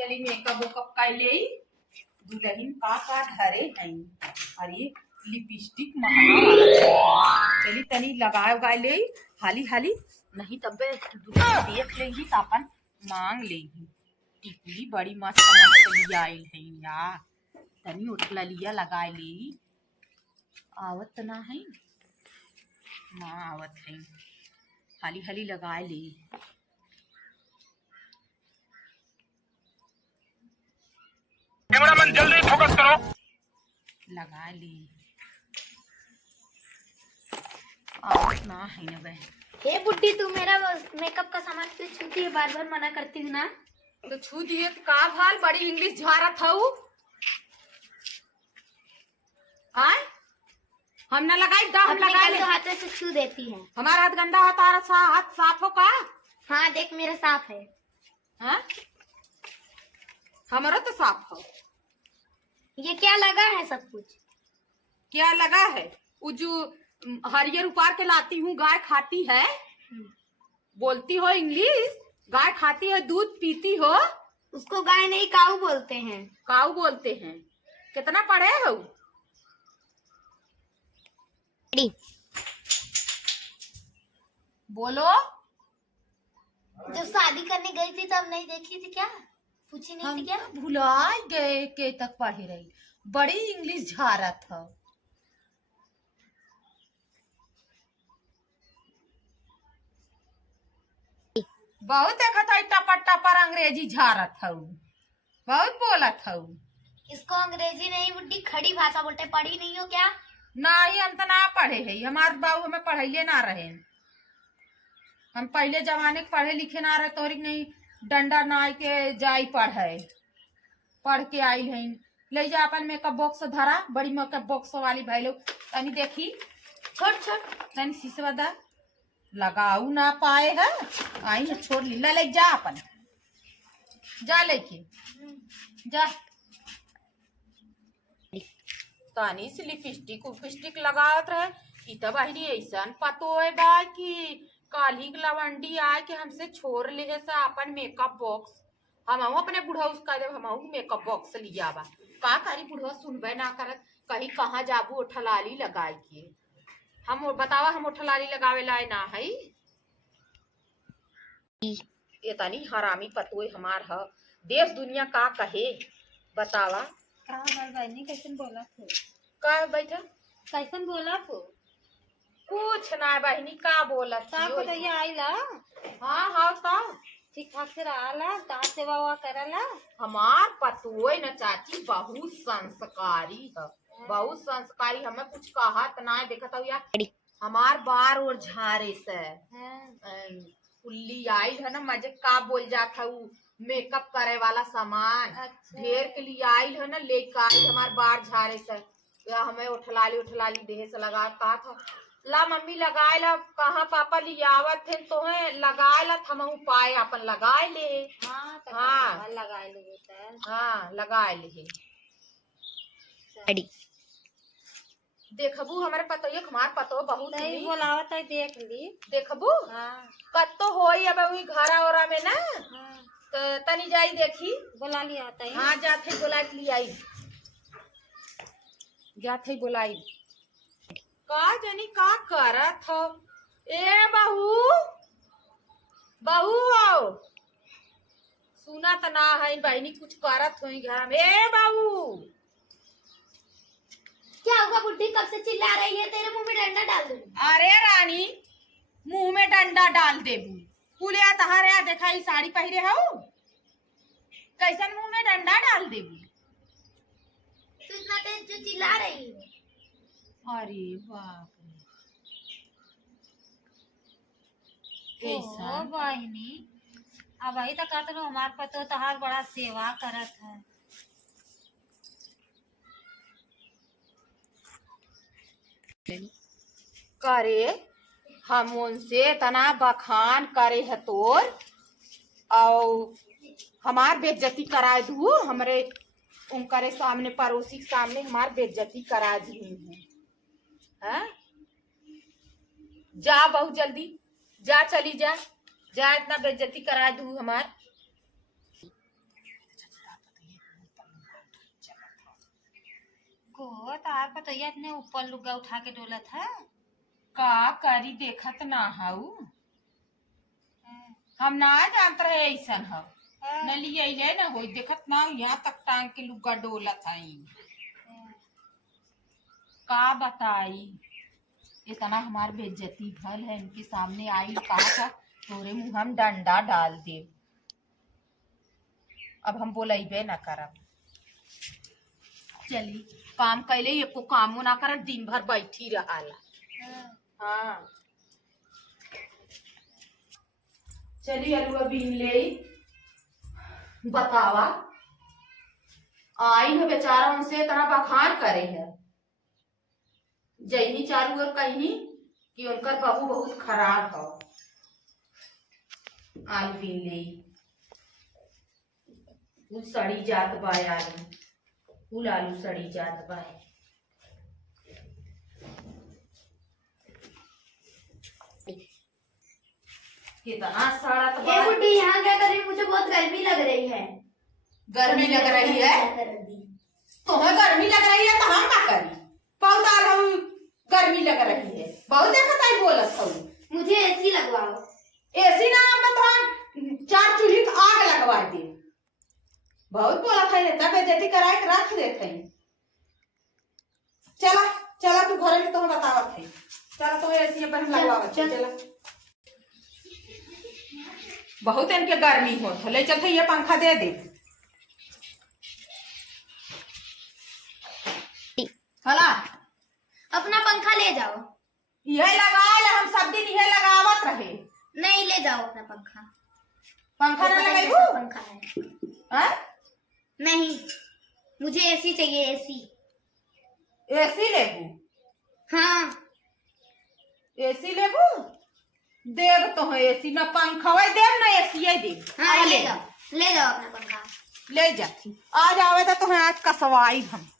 चली makeup wake up कर ले दुल्हन का धरे हैं। अरे लिपस्टिक महंगा वाला चली तनी लगाए उगाए ले हाली हाली नहीं तबे दुल्हन देख लेगी तो अपन मांग लेगी। टिकुली बड़ी मस्त मस्त लिया आयल है यार तनी उठला लिया लगाए ले आवत ना है माँ आवत है हाली हाली लगाए ले। कैमरामैन जल्दी फोकस करो। लगा ली आवत ना है ना बहन। हे बुड्ढी तू मेरा मेकअप का सामान क्यों छूती है? बार बार मना करती है ना। तो छू दिए तो का भाल बड़ी इंग्लिश झारत हूँ आय हम ना लगाई दा हम लगा ले हाथों से छू देती है। हमारा हाथ गंदा है तारा हाथ साफ हो का? हाँ देख मेरा साफ है। हाँ हमारा तो साफ हो। ये क्या लगा है? सब कुछ क्या लगा है? वो जो हरियर उपार के लाती हूँ गाय खाती है। बोलती हो इंग्लिश? गाय खाती है दूध पीती हो। उसको गाय नहीं काऊ बोलते हैं। काऊ बोलते हैं। कितना पढ़े हो? बोलो। जब शादी करने गई थी तब नहीं देखी थी क्या? पूछी नहीं थी क्या? भुला गए के तक पढ़ी रही बड़ी इंग्लिश झारत हो। बहुत देखा था टपर टपर अंग्रेजी झारत हो बहुत बोलत हो। इसको अंग्रेजी नहीं बुड्ढी खड़ी भाषा बोलते। पढ़ी नहीं हो क्या? नहीं हम तो ना पढ़े है हमारे बाबू हमें पढ़ाइले ना रहे। हम पहले जमाने के पढ़े लिखे ना रहे तोरी नहीं डंडा ना के जाई पढ़े पढ़ के आई है। ले जा अपन मेकअप बॉक्स धरा बड़ी मेकअप बॉक्स वाली भाई लोग तनी देखी छोट छोट तनी शीशा दा लगाऊ ना पाए है आई है छोड़ लीला ले जा अपन जा लेके जा तानी से लिपस्टिक उपिस्टिक लगावत रहे तब बहनी ऐसा पतो है बा कि काली लवंडी आए कि हमसे छोड़ ले से अपन मेकअप बॉक्स हम अपने बुढ़ा उसका जब हम मेकअप बॉक्स लिया बा का करी बुढ़वा सुनबे ना करत कहीं कहाँ जाबू उठलाली लगाए के हम बतावा हम उठलाली लगावे लाए ना है। ये तनी हरामी पतोय हमार ह देश दुनिया का कहे बतावा। बहनी कैसन बोला थो? का बैठा कैसन बोला थो? कुछ ना बहनी का बोलत साफ तो ये आईला हाँ हाँ का ठीक ठाक से रहा दांत सेवा हुआ करला। हमार पतोय न चाची बहुत संस्कारी है बहुत संस्कारी हमें कुछ कहत ना देखत हो यार हमार बार और झारे से कुल्ली आई है ना मजे का बोल जात हूँ मेकअप करे वाला सामान ढेर के लिए आई है ना लेकर आई हमार बार झारे से हमें उठलाली देह से लगा कहा था ला मम्मी लगाए ला कहाँ पापा लियावत थे तो है लगाए ला हम पाए अपन लगाए ले। हाँ लगाए ले हाँ लगाए ले देखबू हमारे पतो हमार पतो बहुत नहीं बोलावत है देख ली देखबू हाँ कत्तो होई अब वही घरा ओरा में ना तो तनी जाई देखी बोला लिया आता है। हाँ जाते बोला के लिए आई जाते बोलाई का जानी का करत हो। ए बहू बहू आओ सुना तो ना है बहनी कुछ करत हो घर में। ए बहू क्या होगा बुड्ढी? कब से चिल्ला रही है? तेरे मुंह में डंडा डाल दूंगी। अरे रानी मुंह में डंडा डाल देबू पुलिया तहारे देखा साड़ी पहरे हो कैसन मुंह में डंडा डाल देबू? तू इतना तेज जो चिल्ला रही है। अरे बाप रे ओ बहनी अब वही तो कहते हो हमार पतो तहार बड़ा सेवा करत है। करे हम उनसे तना बखान करे है तोर और हमार बेइज्जती करा दू हमरे उनकरे सामने पड़ोसी के सामने हमार बेइज्जती करा दी है। जा बहुत जल्दी जा चली जा जा इतना बेइज्जती करा दू हमार को तार पतैया इतने ऊपर लुगा उठा के डोलत है। का करी देखत ना हऊ। हम ना जानत रहे ऐसन हो न लिए न हो देखत ना यहाँ तक टांग के लुगा डोलत हई। का बताई इतना हमार बेइज्जती भल है इनके सामने आई कहा था तोरे मुँह हम डंडा डाल दे। अब हम बोलेबे न करब। चली काम कैले एको कामो ना कर दिन भर बैठी रहाला। हाँ चली अलुआ बीन ले बतावा आई है बेचारा उनसे इतना बखान करे है जैनी चारू और कहीं कि उनकर बहू बहुत खराब हो। आलू बीन ले फूल सड़ी जात बा आलू फूल आलू सड़ी जात बा। कितना सड़ा तो ये बुड्ढी यहाँ क्या कर रही है? मुझे बहुत गर्मी लग रही है। गर्मी लग रही है तुम्हें गर्मी लग रही है तो हम क्या करी बहुत आलू गर्मी लग रही है बहुत देखत आई बोलत हूँ। मुझे एसी लगवाओ। एसी ना हम तो 4 चूल्ही की आग लगवा दे। बहुत बोलत है इतना बेइज्जती करा के रख देत है। चला चला तू घर में तो बतावत है चला तो एसी पर हम लगवावत चला। बहुत इनके गर्मी होत ले चल ये पंखा दे दे। हला अपना पंखा ले जाओ। यह लगाए हम सब दिन यह लगावत रहे। नहीं ले जाओ अपना पंखा। पंखा ना लगाइबू पंखा है हैं? नहीं मुझे एसी चाहिए एसी। एसी लेबू हाँ एसी लेबू देव तो है एसी ना पंखा वही देव ना एसी दे। हाँ ले जाओ अपना पंखा। ले जाती आज आवे तो तुम्हें आज कसवाई हम।